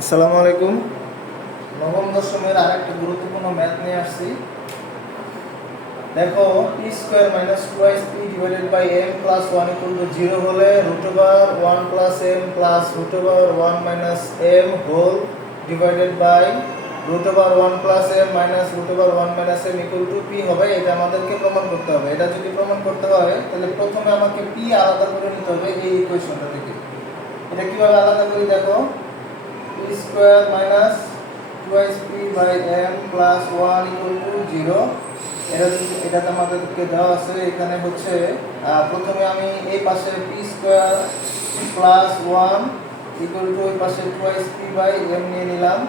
আসসালামু আলাইকুম। নবম দশমের আরেকটা গুরুত্বপূর্ণ ম্যাথ নিয়ে আসছি। দেখো, P square minus twice P divided by M plus one equal to zero হলে root over one plus M plus root over one minus M whole divided by root over one plus M minus root over one minus M equal to P হবে। এটা আমাদেরকে প্রমাণ করতে হবে। এটা যদি প্রমাণ করতে হয় তাহলে প্রথমে আমাকে পি আলাদা করে নিতে হবে এই ইকুয়েশনটা থেকে। এটা কিভাবে আলাদা করি দেখো, P square minus twice P by M plus one equal to zero. এটাতে আমাদেরকে দেওয়া আছে। এখানে হচ্ছে প্রথমে আমি এই পাশে P square plus one equal two ওই পাশে টুয়াইস পি বাই এম নিয়ে নিলাম।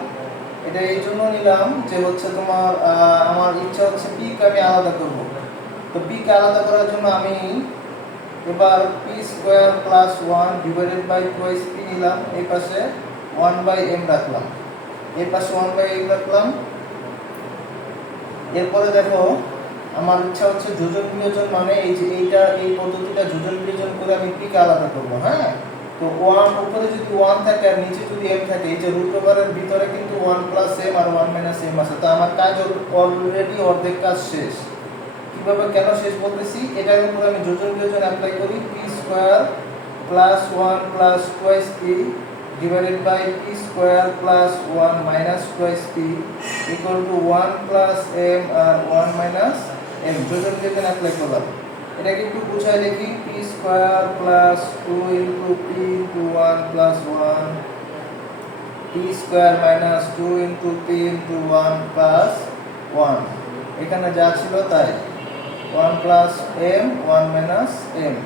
এটা এই জন্য নিলাম যে হচ্ছে তোমার আমার ইচ্ছা হচ্ছে পি কে আমি আলাদা করব। তো পি কে আলাদা করার জন্য আমি এবার P square plus one divided by twice P নিলাম। এই পাশে ওয়ান বাই এম রাখলাম, এর পাশে ওয়ান বাই এম রাখলাম। এরপরে দেখো, আমার ইচ্ছা হচ্ছে যোজন বিয়োজন, মানে এই যে এই পদ্ধতিটা যোজন বিয়োজন করে আমি পি কে আলাদা করব। হ্যাঁ, তো ওয়ান উপরে যদি ওয়ান থাকে আর নিচে যদি এম থাকে, এই যে রুট ওভারের ভিতরে কিন্তু one plus M R one minus M আছে। তো আমার কাজ অলরেডি অর্ধেক কাজ শেষ। কিভাবে কেন শেষ বলতেছি, এটার উপর আমি যোজন বিয়োজন অ্যাপ্লাই করি। P square plus one plus twice P divided by p square plus 1 minus twice p equal to 1 plus m আর 1 minus m যোজন বিয়োজন অ্যাপ্লাই করলাম। এটাকে একটু বুঝাই দেখি। p square plus 2 into p into 1 plus 1 p square minus 2 into p into 1 plus 1, এখানে যা ছিল তাই 1 plus m 1 minus m।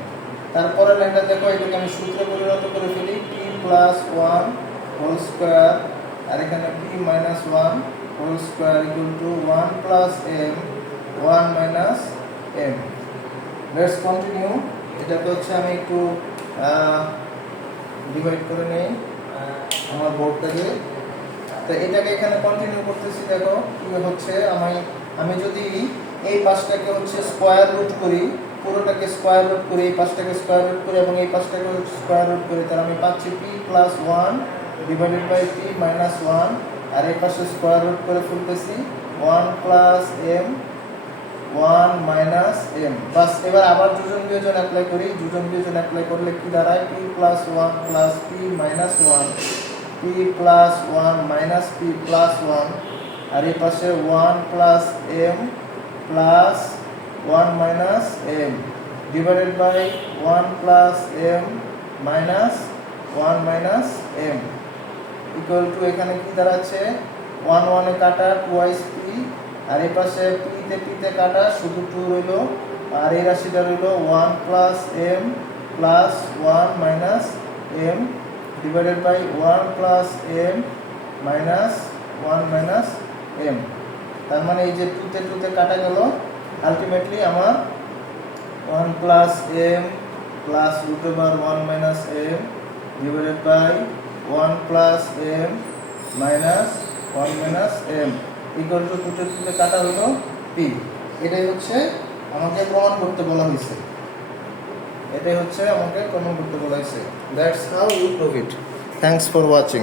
তারপরে লাইনটা দেখো, এটাকে আমি সূত্রে পরিণত করে ফেলি। p plus one whole square আর এখানে p minus one whole square equal to one plus m one minus m. Let's continue. এটাকে হচ্ছে আমি একটু ডিভাইড করে নেই আমার বোর্ডটাকে। তো এটাকে এখানে কন্টিনিউ করতেছি। দেখো কি হচ্ছে, আমি যদি এই পাশটাকে হচ্ছে স্কোয়ার রুট করি, পুরোটাকে স্কোয়ার রুট করি, এই পাশটাকে স্কোয়ার রুট করি এবং এই পাশটাকে স্কোয়ার রুট করি, তাহলে আমি পাচ্ছি p plus one divided by p minus one. আর এই পাশে স্কোয়ার রুট করে ফেলতেছি one plus m one minus m. বাস, এবার আবার যোজন বিয়োজন অ্যাপ্লাই করি। যোজন বিয়োজন অ্যাপ্লাই করলে কি দাঁড়ায়, p plus one plus p minus one, p plus one minus p plus one. আর এই পাশে one plus M plus 1 minus m divided by 1 plus m minus 1 minus m equal to এখানে কি দাঁড়াচ্ছে, 1 1 এ কাটা টুয়াইস পি, আর এই পাশে P তে কাটা শুধু 2 রইল, আর এই রাশিটা রইল 1 plus m plus 1 minus m divided by 1 plus m minus 1 minus m। তার মানে এই যে 2 তে কাটা গেল, আলটিমেটলি আমার 1 plus M plus root over 1 minus M divided by 1 plus M minus 1 minus M equal to 2 তে কাটা হলো পি। এটাই হচ্ছে আমাকে প্রমাণ করতে বলা হয়েছে। That's how you prove it. Thanks for watching.